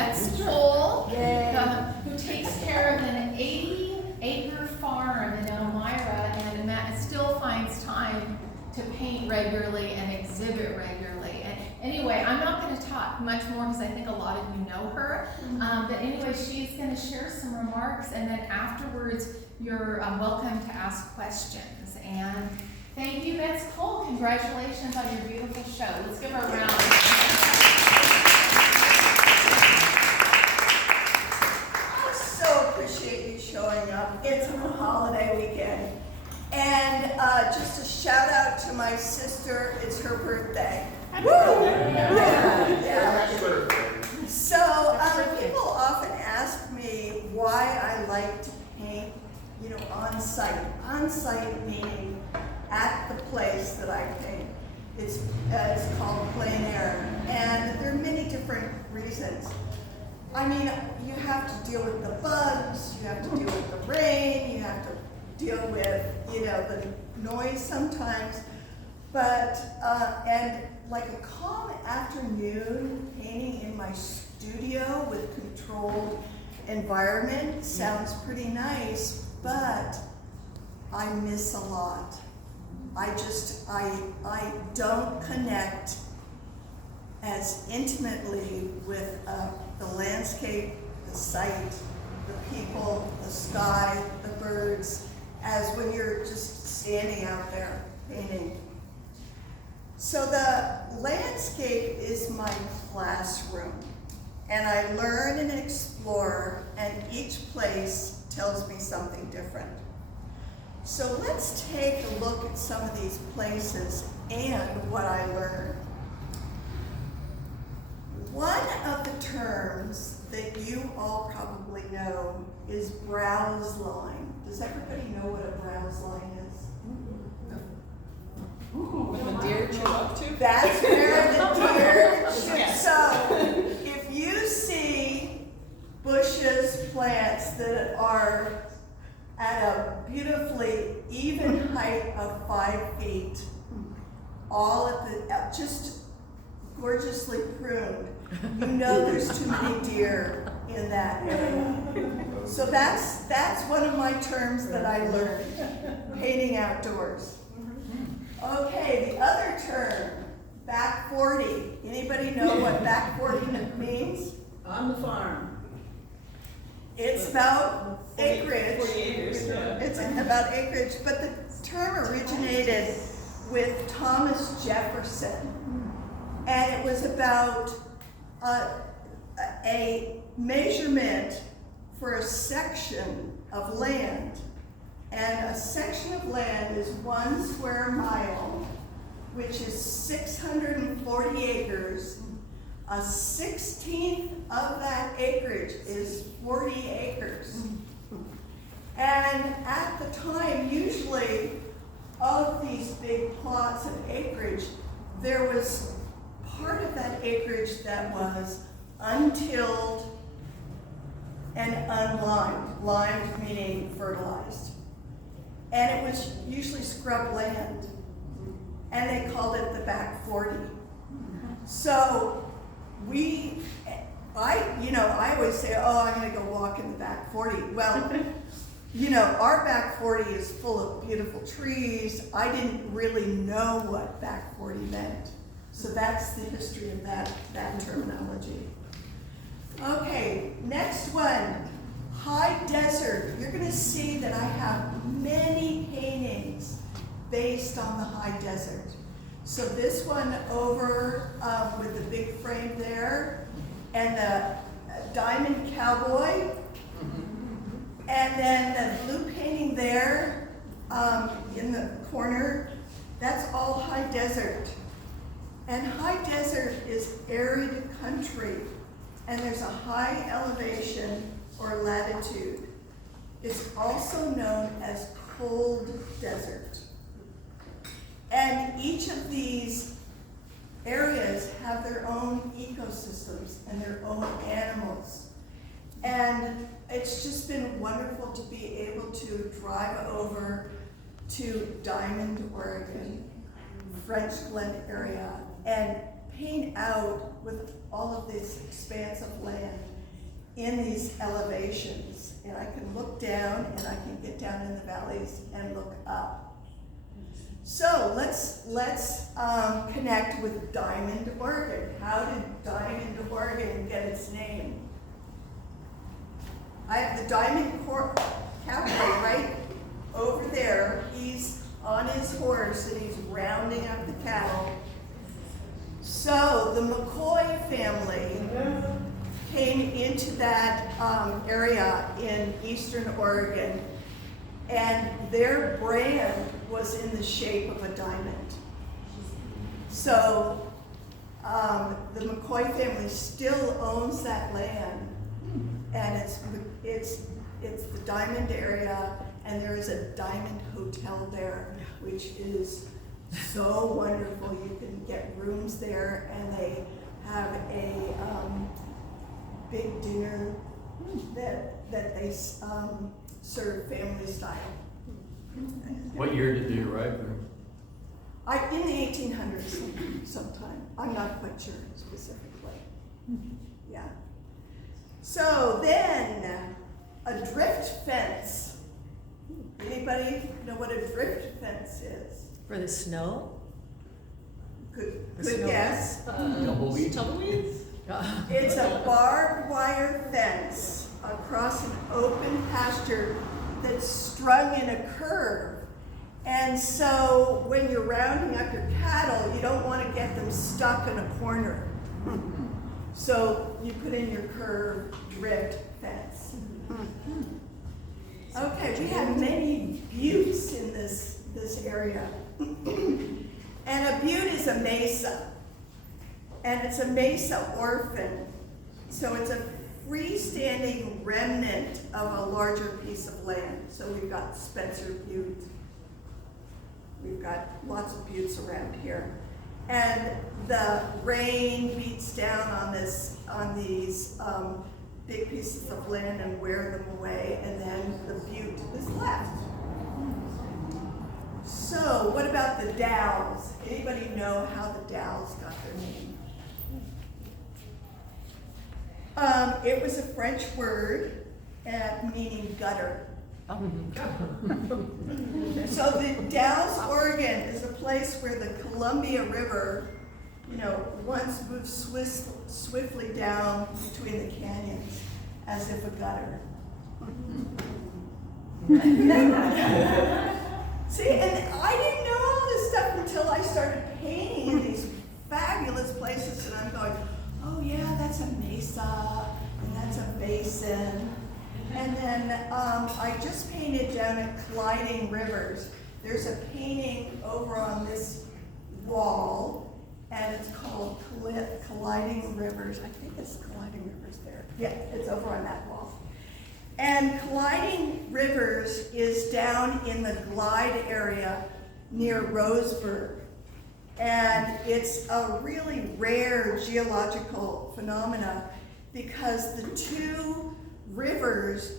Betts Cole, who takes care of an 80-acre farm in Elmira, and Matt still finds time to paint regularly and exhibit regularly. And anyway, I'm not going to talk much more because I think a lot of you know her. But anyway, she's going to share some remarks, and then afterwards, you're welcome to ask questions. And thank you, Betts Cole. Congratulations on your beautiful show. Let's give her a round. I so appreciate you showing up. It's a holiday weekend. And just a shout out to my sister, it's her birthday. Woo! Yeah. So people often ask me why I like to paint, on-site meaning at the place that I paint. It's called plein air, and there are many different reasons. I mean, you have to deal with the bugs, you have to deal with the rain, you have to deal with, the noise sometimes, but, and like a calm afternoon painting in my studio with controlled environment sounds pretty nice, but I miss a lot. I don't connect as intimately with the landscape, the site, the people, the sky, the birds, as when you're just standing out there painting. So the landscape is my classroom, and I learn and explore, and each place tells me something different. So let's take a look at some of these places and what I learned. One of the terms that you all probably know is browse line. Does everybody know what a browse line is? When the deer chew up to? That's where the deer should. So if you see bushes, plants that are at a beautifully even height of 5 feet, all at just gorgeously pruned, you know there's too many deer in that area. So that's one of my terms that I learned, painting outdoors. Okay, the other term, back 40. Anybody know what back 40 means? On the farm. It's about acreage. 40 acres, yeah. It's about acreage, but the term originated with Thomas Jefferson, and it was about a measurement for a section of land. And a section of land is 1 square mile, which is 640 acres. A 16th of that acreage is 40 acres. And at the time, usually, of these big plots of acreage, there was part of that acreage that was untilled and unlimed. Limed meaning fertilized. And it was usually scrub land. And they called it the back 40. So I always say, I'm gonna go walk in the back 40. Well, our back 40 is full of beautiful trees. I didn't really know what back 40 meant. So that's the history of that terminology. Okay, next one, high desert. You're gonna see that I have many paintings based on the high desert. So this one over with the big frame there, and the diamond cowboy, and then the blue painting there in the corner, that's all high desert. And high desert is arid country, and there's a high elevation or latitude. It's also known as cold desert. And each of these areas have their own ecosystems and their own animals. And it's just been wonderful to be able to drive over to Diamond, Oregon, French Glen area, and paint out with all of this expanse of land in these elevations, and I can look down and I can get down in the valleys and look up. So let's connect with Diamond, Oregon. How did Diamond, Oregon get its name? I have the Diamond Cowboy right over there. He's on his horse and he's rounding up the cattle. So the McCoy family came into that area in eastern Oregon, and their brand was in the shape of a diamond. So the McCoy family still owns that land, and it's the diamond area, and there is a diamond hotel there, which is so wonderful. You can get rooms there, and they have a big dinner that they serve family style. What year did you arrive there? In the 1800s sometime. I'm not quite sure specifically. Yeah. So then, a drift fence. Anybody know what a drift fence is? For the snow? Good snow guess. Tumbleweeds? Tumbleweeds? It's a barbed wire fence across an open pasture that's strung in a curve. And so when you're rounding up your cattle, you don't want to get them stuck in a corner. So you put in your curved drift fence. Okay, we have many buttes in this area. And a butte is a mesa. And it's a mesa orphan. So it's a freestanding remnant of a larger piece of land. So we've got Spencer Butte. We've got lots of buttes around here. And the rain beats down on these big pieces of land and wear them away, and then the butte is left. So what about the Dalles? Anybody know how the Dalles got their name? It was a French word meaning gutter. So the Dalles, Oregon is a place where the Columbia River, once moved swiftly down between the canyons as if a gutter. See, and I didn't know all this stuff until I started painting in these fabulous places, and I'm going, oh yeah, that's a mesa, and that's a basin. And then I just painted down at Colliding Rivers. There's a painting over on this wall, and it's called Colliding Rivers. I think it's Colliding Rivers there. Yeah, it's over on that wall. And Colliding Rivers is down in the Glide area near Roseburg. And it's a really rare geological phenomena because the two rivers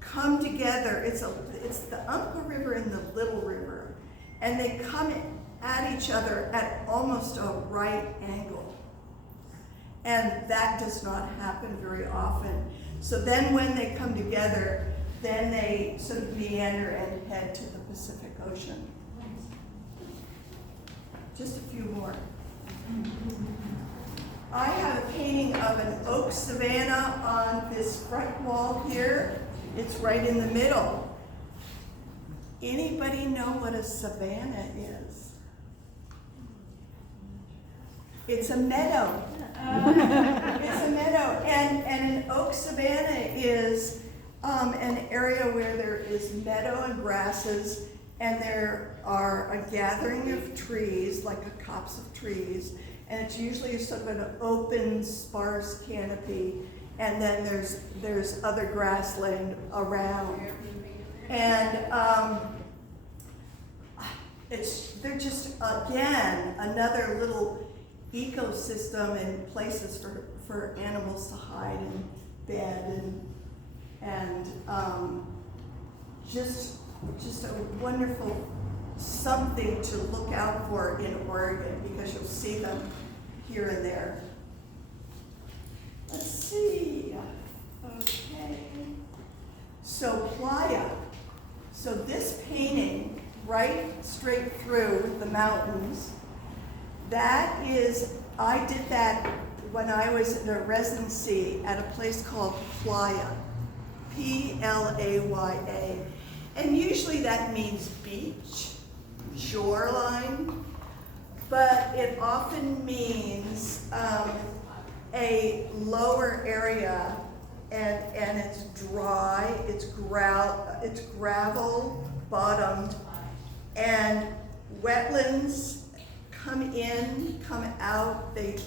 come together. It's the Umpqua River and the Little River, and they come at each other at almost a right angle. And that does not happen very often. So then when they come together, then they sort of meander and head to the Pacific Ocean. Just a few more. I have a painting of an oak savanna on this front wall here. It's right in the middle. Anybody know what a savanna is? It's a meadow. It's a meadow. And an oak savanna is an area where there is meadow and grasses, and there are a gathering of trees, like a copse of trees, and it's usually sort of an open, sparse canopy, and then there's other grassland around. And they're just, again, another little ecosystem and places for animals to hide and bed, and just a wonderful something to look out for in Oregon, because you'll see them here and there. Let's see, okay. So playa, so this painting, right straight through the mountains, that is, I did that when I was in a residency at a place called Playa, Playa. And usually that means beach, shoreline, but it often means a lower area, and it's dry, it's gravel bottomed, and wetlands come in, come out, they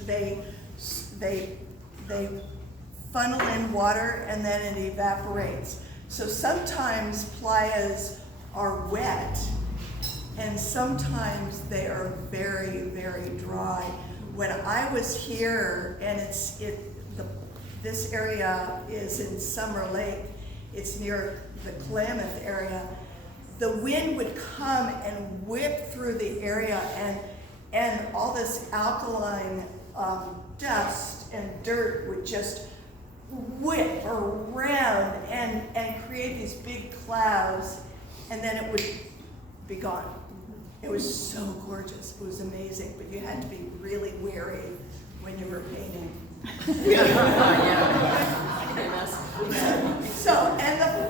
funnel in water and then it evaporates. So sometimes playas are wet and sometimes they are very, very dry. When I was here, and this area is in Summer Lake, it's near the Klamath area, the wind would come and whip through the area, and all this alkaline dust and dirt would just whip around and create these big clouds, and then it would be gone. It was so gorgeous, it was amazing, but you had to be really wary when you were painting. So, and the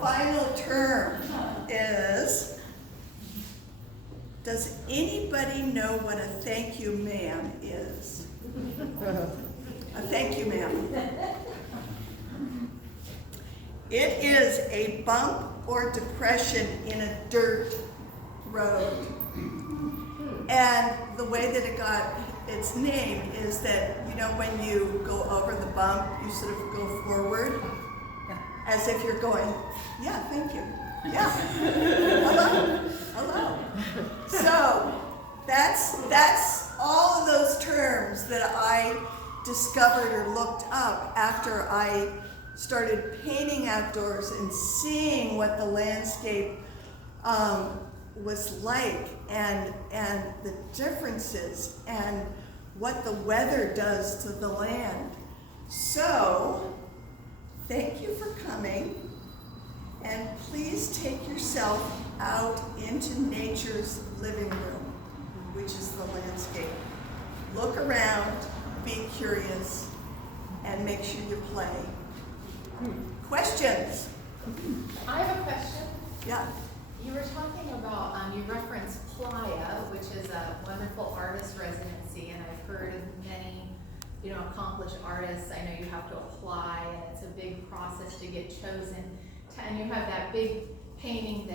final term is, does anybody know what a thank you ma'am is? A thank you ma'am. It is a bump or depression in a dirt road. And the way that it got its name is that, you know, when you go over the bump, you sort of go forward as if you're going, yeah, thank you. Yeah. Hello. So that's all of those terms that I discovered or looked up after I started painting outdoors and seeing what the landscape was like, and the differences and what the weather does to the land. So thank you for coming, and please take yourself out into nature's living room, which is the landscape. Look around, be curious, and make sure you play. Questions? I have a question. Yeah. You were talking about, you referenced Playa, which is a wonderful artist residency, and I've heard of many, accomplished artists. I know you have to apply, and it's a big process to get chosen. And you have that big painting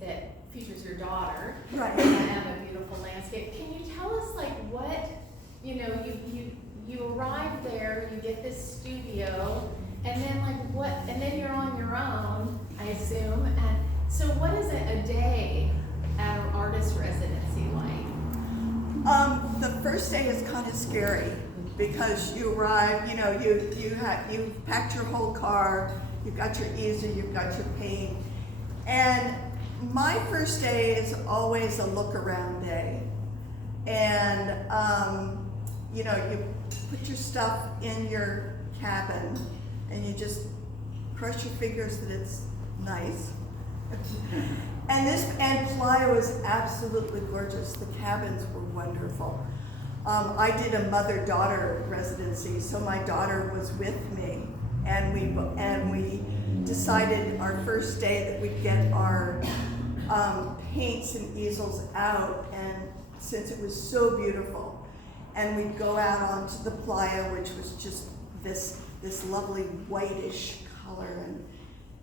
that features your daughter, Right. And a beautiful landscape. Can you tell us, like, what, you arrive there, you get this studio, and then and then you're on your own, I assume, and so what is a day at an artist residency like? The first day is kind of scary because you arrive, you've packed your whole car, you've got your easel, you've got your paint, and my first day is always a look around day. And you put your stuff in your cabin and you just cross your fingers that it's nice. And Playa was absolutely gorgeous. The cabins were wonderful. I did a mother-daughter residency, so my daughter was with me, and we decided our first day that we'd get our paints and easels out, and since it was so beautiful, and we'd go out onto the playa, which was just this lovely whitish color, and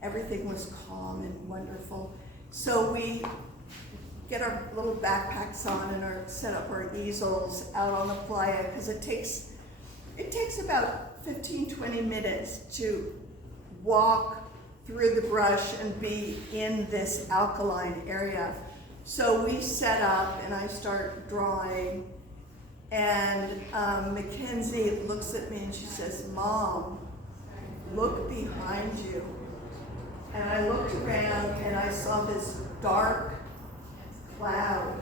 everything was calm and wonderful. So we get our little backpacks on and set up our easels out on the playa, because it takes about 15-20 minutes to walk through the brush and be in this alkaline area. So we set up and I start drawing, and Mackenzie looks at me and she says, "Mom, look behind you." And I looked around and I saw this dark cloud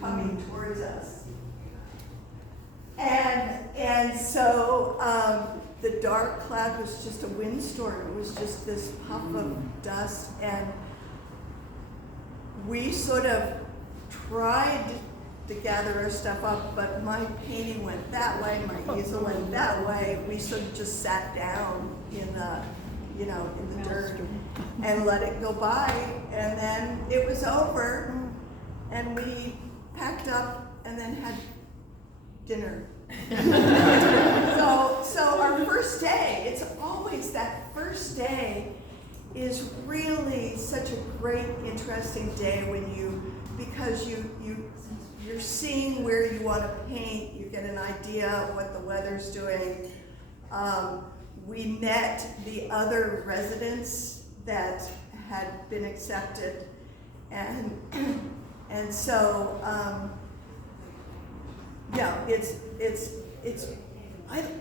coming towards us. And so the dark cloud was just a windstorm. It was just this puff of dust, and we sort of tried to gather our stuff up, but my painting went that way, my easel went that way. We sort of just sat down in the, in the dirt and let it go by, and then it was over, and we packed up and then had dinner. So our first day, it's always that first day is really such a great, interesting day because you're seeing where you want to paint, you get an idea of what the weather's doing. We met the other residents that had been accepted, and so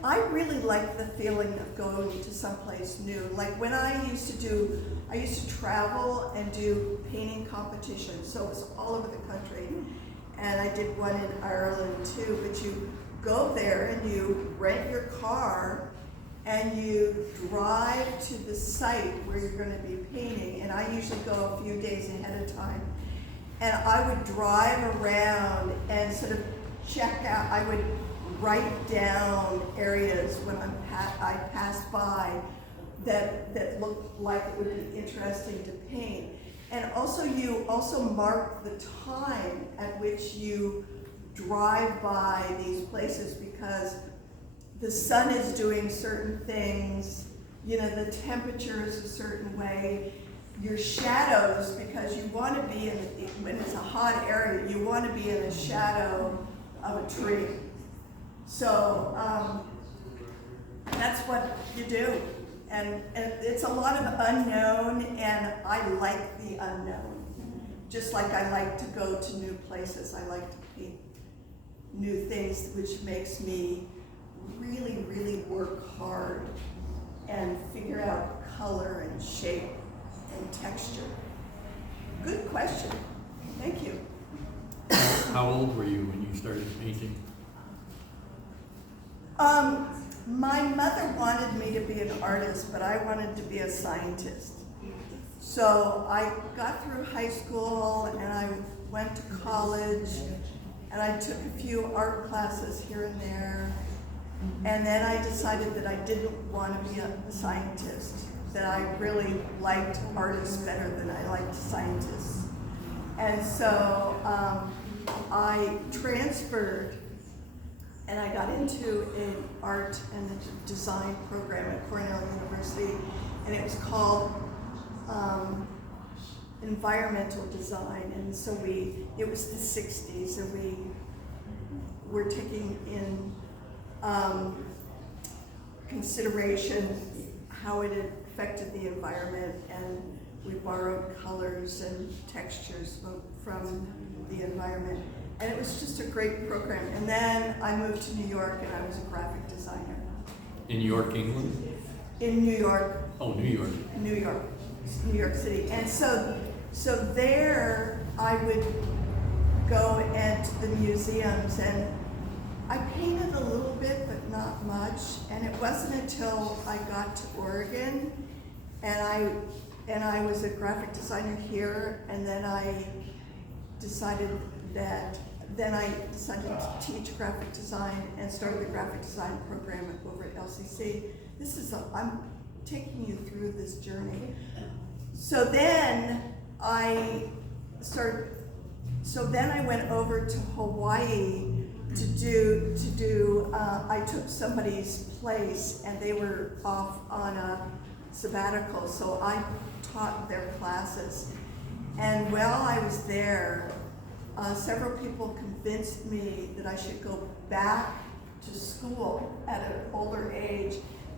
I really like the feeling of going to someplace new. Like when I used to travel and do painting competitions, so it was all over the country, and I did one in Ireland too. But you go there and you rent your car and you drive to the site where you're going to be painting, and I usually go a few days ahead of time, and I would drive around and sort of check out. I would write down areas when I passed by that looked like it would be interesting to paint. And also you also mark the time at which you drive by these places, because the sun is doing certain things, the temperature is a certain way, your shadows, because you want to be when it's a hot area, you want to be in the shadow of a tree. So that's what you do, and it's a lot of unknown, and I like the unknown. Just like I like to go to new places, I like to paint new things, which makes me really, really work hard and figure out color and shape and texture. Good question. Thank you. How old were you when you started painting? My mother wanted me to be an artist, but I wanted to be a scientist. So I got through high school and I went to college, and I took a few art classes here and there. And then I decided that I didn't want to be a scientist, that I really liked artists better than I liked scientists. And so I transferred, and I got into an art and design program at Cornell University, and it was called environmental design. And so it was the 60s, and we were taking in consideration how it affected the environment, and we borrowed colors and textures from the environment. And it was just a great program. And then I moved to New York, and I was a graphic designer. In York, England? In New York. Oh, New York. New York City. And so there I would go into the museums, and I painted a little bit, but not much. And it wasn't until I got to Oregon, and I was a graphic designer here, and then I decided to teach graphic design and started the graphic design program over at LCC. I'm taking you through this journey. So then I went over to Hawaii I took somebody's place, and they were off on a sabbatical, so I taught their classes. And while I was there, several people convinced me that I should go back to school at an older age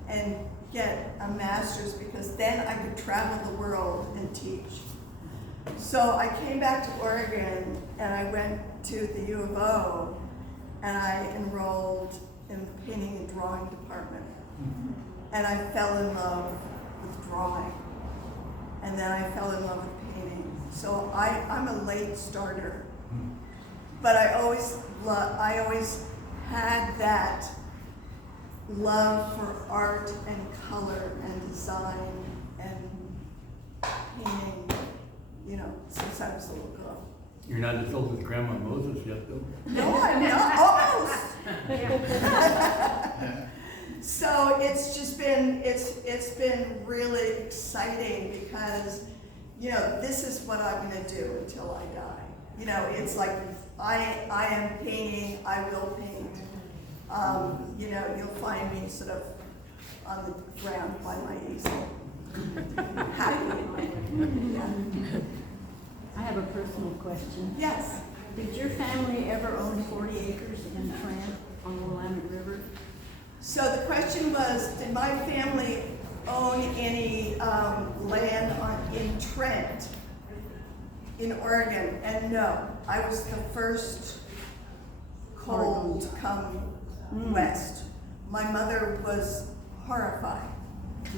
and get a master's, because then I could travel the world and teach. So I came back to Oregon, and I went to the U of O, and I enrolled in the painting and drawing department. And I fell in love with drawing. And then I fell in love with painting. So I'm a late starter. But I always had that love for art and color and design and painting, you know, since I was a little girl. You're not as old as Grandma Moses yet, though. No, I'm not, almost. So it's just been, it's been really exciting because, you know, this is what I'm gonna do until I die. You know, it's like, I am painting, I will paint. You know, you'll find me sort of on the ground by my easel. Happy. Yeah. I have a personal question. Yes. Did your family ever own 40 acres in Trent on the Willamette River? So the question was, did my family own any land in Trent, in Oregon? And no, I was the first coal to come west. My mother was horrified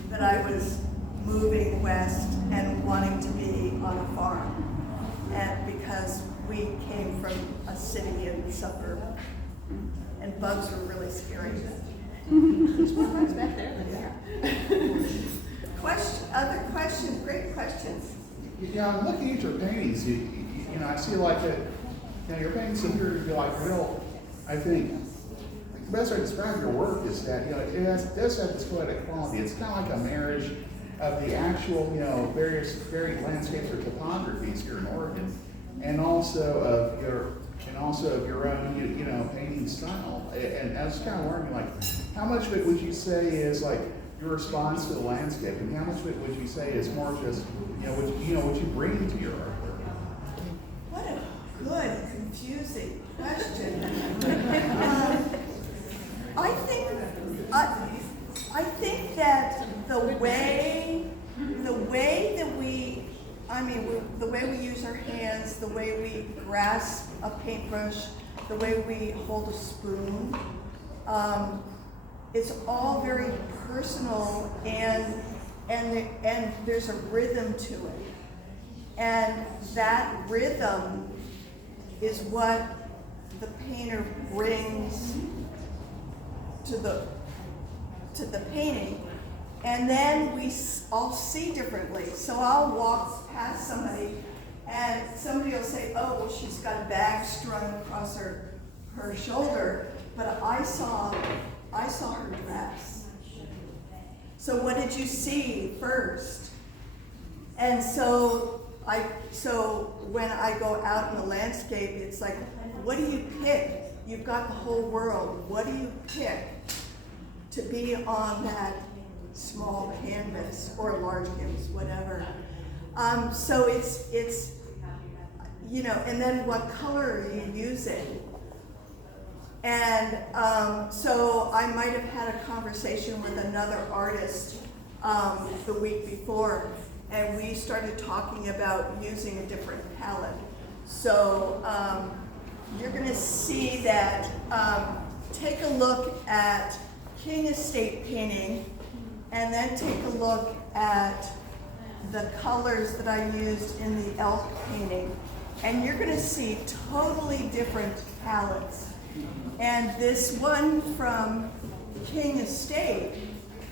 that I was moving west and wanting to be on a farm. And because we came from a city and suburb, and bugs were really scary. There's more bugs back there than here. Other questions, great questions. Yeah, I'm looking at your paintings. You know, I see like that. You know, your paintings appear to be like real. I think the best way to describe your work is that, you know, it does have this poetic quality. It's kind of like a marriage of the actual, you know, varied landscapes or topographies here in Oregon, and also of your own, you know, painting style. And I was kind of wondering, like, how much of it would you say is like your response to the landscape, and how much of it would you say is more just, you know, what you bring to your artwork? What a good, confusing question. I think that the way the way we use our hands, the way we grasp a paintbrush, the way we hold a spoon, it's all very personal, and there's a rhythm to it, and that rhythm is what the painter brings to the painting. And then we all see differently. So I'll walk past somebody and somebody will say, oh, well, she's got a bag strung across her shoulder, but I saw her dress. So what did you see first? And so when I go out in the landscape, it's like, what do you pick? You've got the whole world. What do you pick to be on that small canvas or large canvas, whatever? So it's you know, and then what color are you using? And so I might have had a conversation with another artist the week before, and we started talking about using a different palette. So you're gonna see that, take a look at King Estate painting, and then take a look at the colors that I used in the elk painting. And you're gonna see totally different palettes. And this one from King Estate,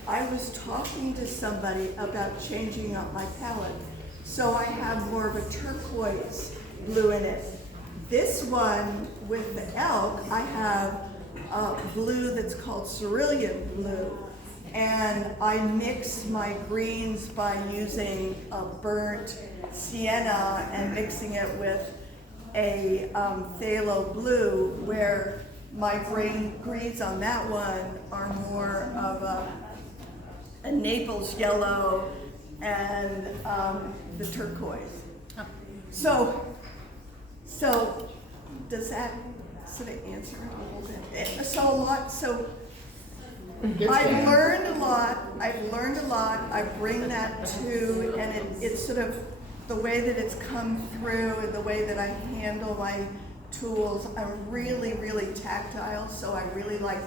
I was talking to somebody about changing up my palette. So I have more of a turquoise blue in it. This one with the elk, I have a blue that's called cerulean blue. And I mix my greens by using a burnt sienna and mixing it with a phthalo blue, where my greens on that one are more of a Naples yellow and the turquoise. So does that sort of answer it a little bit? I've learned a lot. I bring that to, and it's sort of the way that it's come through and the way that I handle my tools. I'm really, really tactile, so I really like,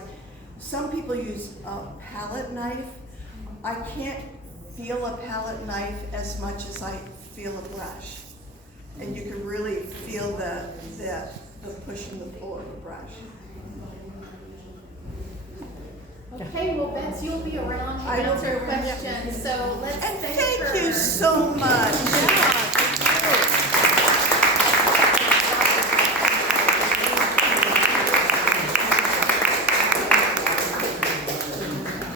some people use a palette knife. I can't feel a palette knife as much as I feel a brush. And you can really feel the push and the pull of a brush. Okay, well, Betsy will be around to I will answer be around. questions, so let's And thank her. thank you so much.